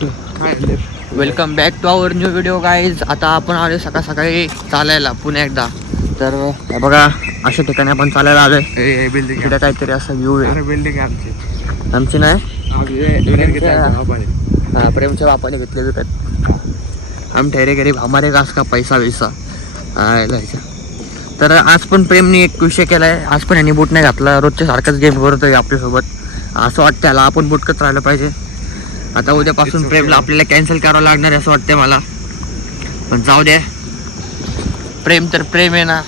Welcome back to our new video guys. आता आपण आलो सकाळ सकाळी चालायला पुन्हा एकदा. तर बघा अशा ठिकाणी आपण चालायला आलोय. बिल्डिंग इकडे काहीतरी असा व्ह्यू आहे. बिल्डिंग आमची नाही, प्रेमच्या बापाने घेतले विकत. हम ठहरे गरीब हमारे कास का पैसा वैसा. तर आज पण प्रेमने एक विषय केलाय. आज पण यांनी बूट नाही घातला. रोजच्या सारखाच गेम करतोय आपल्यासोबत. असं वाटतं त्याला आपण बुटकत राहिलं पाहिजे. आता उद्यापासून प्रेमला आपल्याला कॅन्सल करावं लागणार असं वाटतंय मला. पण जाऊ दे, प्रेम तर प्रेम आहे ना.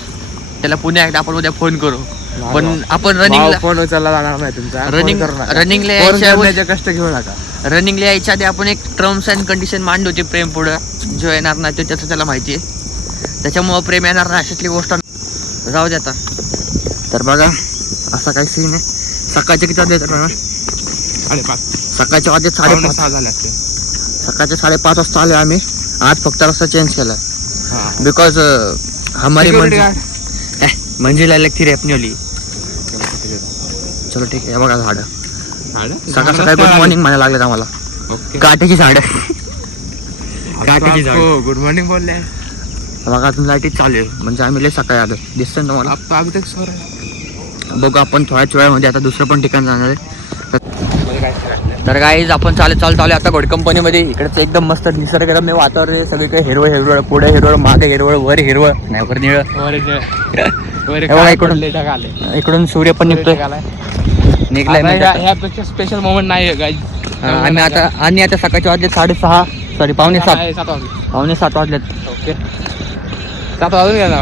त्याला पुन्हा एकदा आपण उद्या फोन करू. पण आपण रनिंगला फोन उचलला जाणार नाही तुमचा. रनिंगला यायच्या कष्ट घेऊ नका. रनिंगला यायच्या आधी आपण एक टर्म्स अँड कंडिशन मांडली होती प्रेम पुढं. जो येणार नाही तो त्याचं त्याला माहिती आहे. त्याच्यामुळं प्रेम येणार नाही अशातली गोष्ट जाऊ दे आता. तर बघा असा काही सीन आहे. सकाळचे किती वाजले? 5:30. सकाळच्या वाजले 5:30 झाले असते. सकाळचे 5:30 वाजता आले आम्ही. आज फक्त रस्ता चेंज केला बिकॉज हमारी मंजिल अलग थी रे अपनी वाली. चलो ठीक आहे. बघा झाडं सकाळ सकाळी गुड मॉर्निंग म्हणायला लागलेत आम्हाला. काटेची झाडं. काटेची झाडं. गुड मॉर्निंग बोलले. बघा अजून लाईटीच चालू आहे. म्हणजे आम्ही लय सकाळी आलो. दिसतं ना तुम्हाला. बघू आपण थोड्याच वेळामध्ये आता दुसरं पण ठिकाण जाणार आहे. तर गाईज आपण चालू आता घोड कंपनीमध्ये. इकडेच एकदम मस्त निसर्गरम्य वातावरण आहे. सगळीकडे हिरवळ पुढे हिरवळ, मागे हिरवळ, वर हिरवळ नाही वर निळं. इकडून सूर्य पण निघतोय. निघलाय ह्यापेक्षा स्पेशल मोमेंट नाही गाईज. आम्ही आता सकाळचे वाजले 6:30 सॉरी 6:45 वाजलेत. ओके 7 वाजून गेला.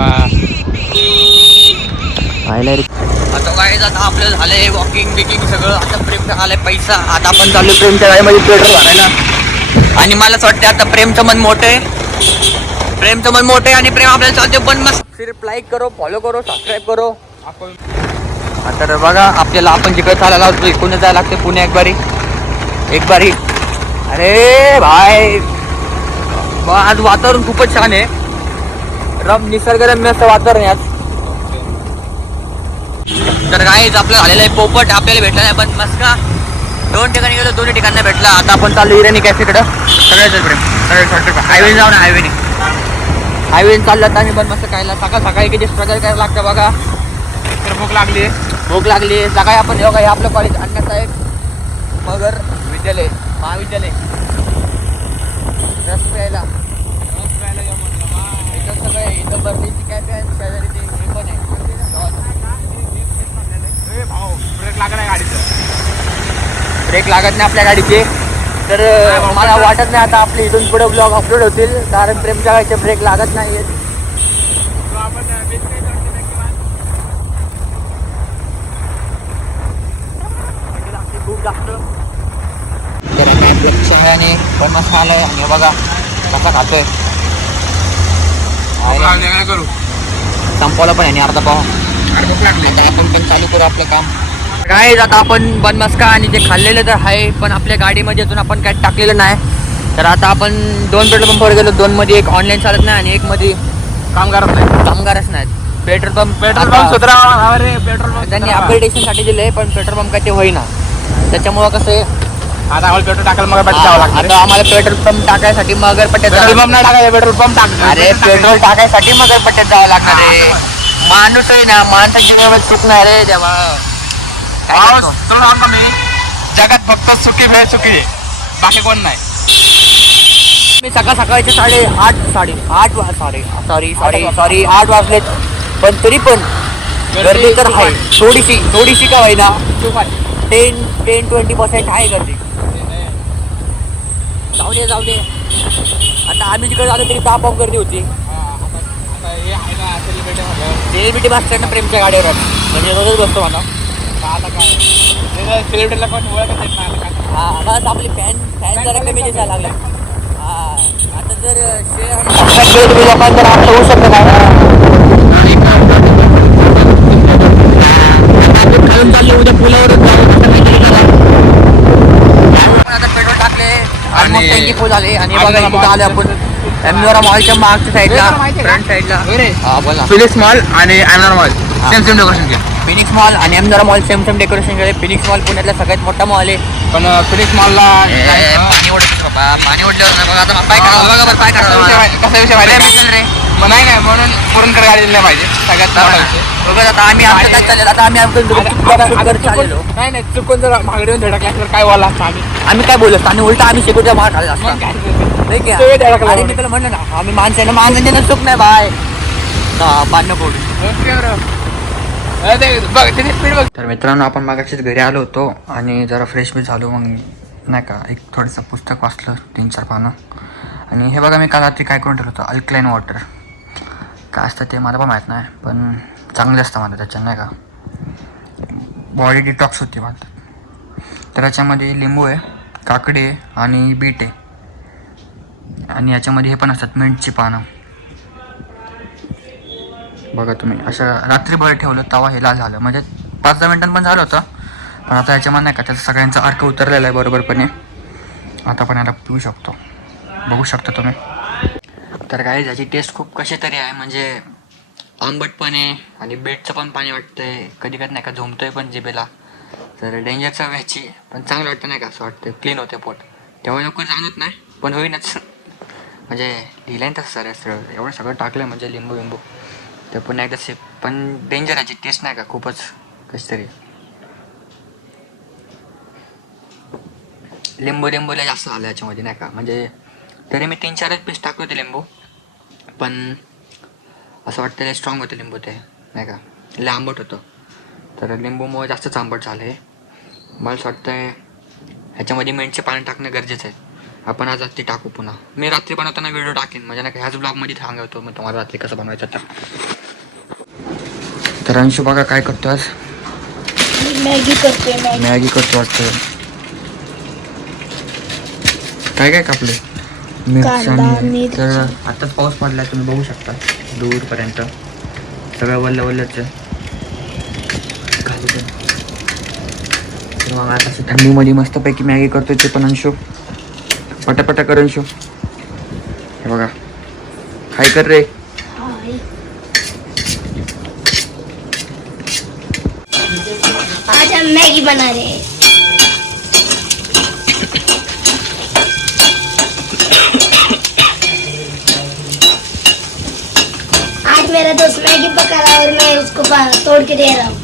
आता गाईज आता आपलं झालंय वॉकिंग बिकिंग सगळं. आता प्रेमचा आलाय पैसा. आता आपण चालू प्रेमच्या गाडीमध्ये पेट्रोल भरायला. आणि मलाच वाटतं आता प्रेमचं मन मोठं आहे. आणि प्रेम आपल्याला चालते. पण मस्त सिर्फ लाईक करो, फॉलो करो, सबस्क्राईब करो. तर बघा आपल्याला आपण जिकडे चालायला होतो इकडून जायला लागते पुणे एक बारी. अरे भाई आज वातावरण खूपच छान आहे. निसर्गरम्य असं वातावरण आहे आज. तर गाईज आपलं झालेलं आहे पोपट. आपल्याला भेटला नाही पण मस्का. 2 ठिकाणी गेलो, 2 ठिकाणी भेटला. आता आपण चाललो इराणी कॅफेकडं. सगळ्याच हायवे जाऊ ना. हायवे चाललं आणि पण मस्त खायला. सकाळी किती स्ट्रगल करायला लागतं बघा. तर भूक लागली. सकाळी आपण हे आपलं कॉलेज अण्णासाहेब मगर महाविद्यालय रस प्यायला. इथं बर्लीची कॅफे आहे. शेजारी ते हे पण आहे. ब्रेक लागत नाही आपल्या गाडीचे. तर मला वाटत नाही आता आपले इथून पुढे ब्लॉग अपलोड होतील. कारण प्रेमच्या गाडीचे ब्रेक लागत नाही आहेत. खूप जास्त शेंगाने पण मस्त आलाय. आणि बघा कसा खातोय. संपवलं पण आहे अर्धा पाव. आता आपण पण चालू करू आपलं काम. काय आता आपण बनमस्का आणि ते खाल्लेलं तर आहे. पण आपल्या गाडीमध्ये अजून आपण काय टाकलेलं नाही. तर आता आपण 2 पेट्रोल पंपवर गेलो. 2 मध्ये एक ऑनलाईन चालत नाही आणि एक मध्ये कामगारच नाहीत. पेट्रोल पंप त्यांनी अपग्रेडेशनसाठी दिले. पण पेट्रोल पंप काय ते होईना. त्याच्यामुळं कसं आहे आता आम्हाला पेट्रोल टाकायला मग जावं लागतं. आता आम्हाला पेट्रोल पंप टाकायसाठी मगरपट्ट्यात पेट्रोल पंप नाही टाकायचं. पेट्रोल पंप अरे पेट्रोल टाकायसाठी मगरपट्ट्यात जावं लागणार आहे. माणूस आहे ना, माणसाची चूक नाही रे देवा. जगात फक्त सुखी आहे, बाकी कोण नाही. मी सकाळचे 8 वाजलेत. पण तरी पण गर्दी तर आहे. थोडीशी का होईना 10-20% आहे गर्दी. जाऊ दे. आता आम्ही जिकडे जातो तरी ताप गर्दी होती. सेलिब्रिटी बस स्टँड प्रेमच्या गाडीवर म्हणजे रोजच बसतो मला. आता काय सेलिब्रिटीला कोण ओळखत नाही. बस आपली फॅन जरा कमी दिसायला लागला. आता जर शेअर तर आपलं होऊ शकतं काय. खालून चालले उद्या पुलावरच आता पेट्रोल टाकले आणि मग टँकी फुल झाले. आणि बघा इथं आले आपण एमनोरा मॉलच्या मागच्या साईडला, फ्रंट साईडला. बोला फिनिक्स मॉल आणि एमनोरा मॉल सेम डेकोरेशन केलं. फिनिक्स मॉल आणि एमनोरा मॉल सेम डेकोरेशन केले. फिनिक्स मॉल पुण्यातला सगळ्यात मोठा मॉल आहे. पण फिनिक्स मॉलला पाणी ओढत बाबा. म्हटल्यावर ना, बघा आता पाय काढा बघा बरं पाय काढा कसा विषय माहिती रे मग नाही म्हणून पुरणकर गाडी दिली नाही पाहिजे सगळ्यात मोठा विषय. बघा आता आम्ही आमचं काय चाललं आता आम्ही आमचं चाललेलो नाही चुकून जर मागडे येऊन धडकल्यावर काय बोलला असता आम्ही काय बोलत आणि उलटा आम्ही शेकोटच्या मार खाल्ला असता नाही की? तो धडकला अरे मी तुला म्हणलं ना आम्ही माणसाने चूक नाही बाय बांधणं पोडू. बघ त्याची स्पीड बघ. तर मित्रांनो आपण मागाशीच घरी आलो होतो आणि जरा फ्रेश बी झालो मग नाही का एक थोडंसं पुस्तक वाचलं 3-4 पानं आणि हे बघा मी काल रात्री काय करून ठेवलं होतं अल्कलाईन वॉटर काय असतं ते मला पण माहीत नाही पण चांगलं असतं मला त्याच्यात नाही का बॉडी डिटॉक्स होते म्हणतात. तर याच्यामध्ये लिंबू आहे काकडी आहे आणि बीट आहे आणि याच्यामध्ये हे पण असतात मिंटची पानं बघा तुम्ही असं रात्रीभर ठेवलं तवा हे लाल झालं म्हणजे 5-10 मिनिटांनी पण झालं होतं पण आता याच्यामध्ये नाही का त्याचा सगळ्यांचा अर्क उतरलेला आहे बरोबरपणे आता पण याला पिऊ शकतो बघू शकता तुम्ही. तर काय याची टेस्ट खूप कशी तरी आहे म्हणजे आंबट पण आहे आणि बीटचं पण पाणी वाटतंय कधी कधी नाही का झोमतोय पण जिभेला तर डेंजरचा व्यायची पण चांगलं वाटतं नाही का असं वाटतं क्लीन होते पोट तेव्हा लवकर जाणत नाही पण होईनच म्हणजे लिहिलं तसं सर एवढं सगळं टाकलं म्हणजे लिंबू तर पुन्हा एकदा से पण डेंजर याची टेस्ट नाही का खूपच कशी तरी लिंबूला जास्त झालं याच्यामध्ये नाही का म्हणजे तरी मी 3-4 पीस टाकले होते लिंबू पण असं वाटतं ते स्ट्रॉंग होतं लिंबू ते नाही का लय आंबट होतं तर लिंबूमुळे जास्तच आंबट झालं आहे मला असं वाटतं ह्याच्यामध्ये मिंटचे पाणी टाकणं गरजेचं आहे आपण आज रात्री टाकू पुन्हा मी रात्री बनवताना व्हिडिओ टाकेन म्हणजे नाही का ह्याच ब्लॉगमध्ये सांगतो मी तुम्हाला रात्री कसं बनवायचं तर अंशू बघा काय करतो आज मॅगी करतो वाटतं काय काय कापले मिरची तर आताच पाऊस पडला तुम्ही बघू शकता दूरपर्यंत सगळं वल्लच तर मग आता थंडीमध्ये मस्तपैकी मॅगी करतोय ते पण अंशू पटापटा कर अंशू हे बघा काय कर रे आज हम मैगी बना रहे हैं आज मेरा दोस्त मैगी पका रहा है और मैं उसको तोड़ के दे रहा हूँ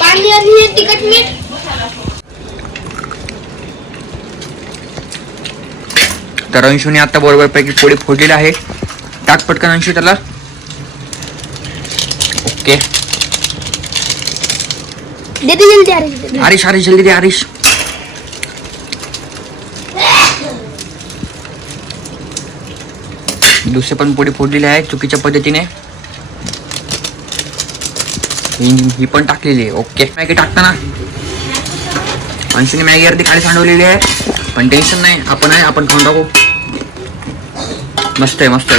पानी और तिखट मीठ तर अंशूने आता बरोबरपैकी पोळी फोडलेली आहे टाक पटकन अंशू त्याला ओके दे दे जल्दी आरिश जल्दी दे आरिश दुसरी पण पोळी फोडलेली आहे चुकीच्या पद्धतीने ही पण टाकलेली आहे ओके मॅगी टाकताना अंशूने मॅगी अर्धी खाली सांडवलेली आहे पण टेन्शन नाही आपण खाऊन टाकू मस्त आहे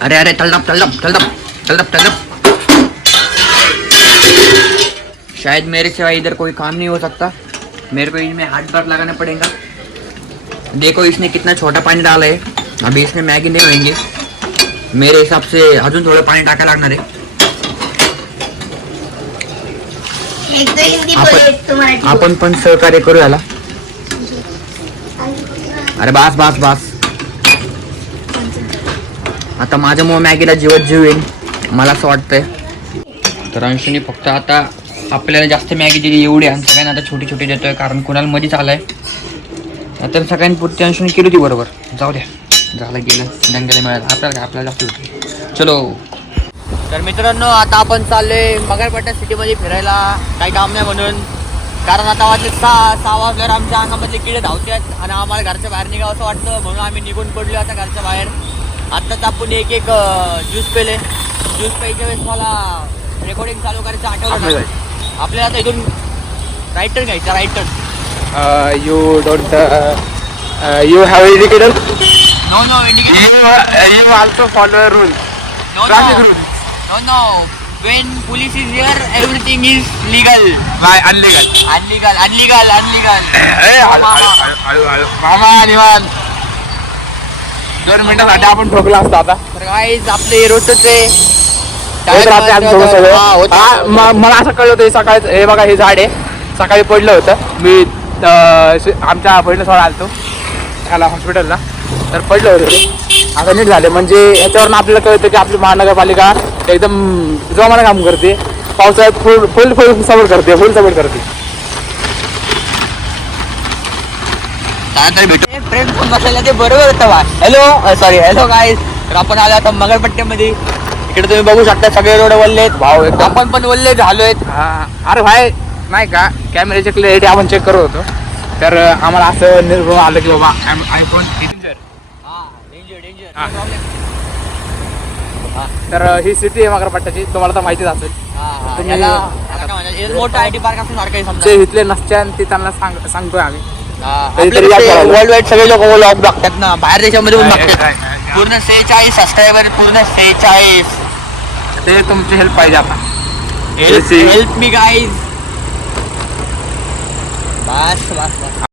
अरे तलदप शायद मेरे सिवा इधर कोई काम नहीं हो सकता मेरे को इसमें हाथ बार लगाना पड़ेगा देखो इसने कितना छोटा पानी डाला है अभी इसमें मैगी नहीं होंगे मेरे हिसाब से अजून थोड़ा पानी टाका लागणार आहे एक तो हिंदी बोले एक तो मराठी आपण पण सहकार्य करू याला अरे बास आता माझ्यामुळे मॅगीला जीव येईल मला असं वाटतंय तर अंशूने फक्त आता आपल्याला जास्त मॅगी दिली एवढी आणि सगळ्यांना आता छोटी देतोय कारण कुणाला मध्येच आलाय आता सगळ्यांपुरती अंशूने केली होती बरोबर जाऊ द्या झालं गेलं दंगेला मिळालं आपल्याला जास्त होती चलो. तर मित्रांनो आता आपण चाललोय मगरपट्टा सिटीमध्ये फिरायला काही काम नाही म्हणून कारण आता वाजले 6 वाजल्यावर आमच्या अंगामधले किडे धावतात आणि आम्हाला घरच्या बाहेर निघावं असं वाटतं म्हणून आम्ही निघून पडलो आता घरच्या बाहेर. आत्ताच आपण एक ज्यूस पेले ज्यूस प्यायच्या वेळेस मला रेकॉर्डिंग चालू करायचं आठवलं नाही आपल्याला आता इथून राईटर घ्यायचा writer you have indicator no indicator you also follow a rule traffic rule no when police is here everything is legal why illegal illegal hey mama niwan 2 मिनिटासाठी आपण ठोकला असतो आता. तर गाईज आपले रोजच आहे होत राहते आम्ही थोडं सगळं. हा, होत हा, राहते. मला असं कळलं होतं सकाळी. हे बघा हे झाड आहे, सकाळी पडलं होतं. मी आमच्या बहिणी सोडा आलतो त्याला हॉस्पिटलला, तर पडलं होतं ते. आता नीट झाले. म्हणजे याच्यावरून आपल्याला कळतं की आपली महानगरपालिका एकदम जोमानं काम करते. पावसाळ्यात फुल सपोर्ट करते, फुल सपोर्ट करते. काय तरी भेटू प्रेम फोन बसायला ते बरोबर होतं बा. Hello sorry hello guys. तर आपण आलो आता मगरपट्ट्यामध्ये. इकडे तुम्ही बघू शकता सगळे रोड वल्ले आहेत भाऊ, एकदम आपण पण वल्ले झालो आहेत. हा, अरे भाई नाही का, कॅमेऱ्याची क्लॅरिटी आपण चेक करत होतो, तर आम्हाला असं निर्भर आलं की बाबा iPhone डेंजर. हा. तर ही सिटी आहे मगरपट्ट्याची, तुम्हाला तर माहितीच असेल. मोठं आय टी पार्क असं सारखं जे समजा. इथले नसते ते त्यांना सांगतोय आम्ही. वर्ल्ड वाईड सगळे लोक व्लॉग बघतात ना, बाहेर देशामध्ये पण काय- बघतात. काय- काय- पूर्ण 46 सबस्क्रायबर, पूर्ण 46. ते तुमची हेल्प पाहिजे आता. Help me guys. बस बस बस.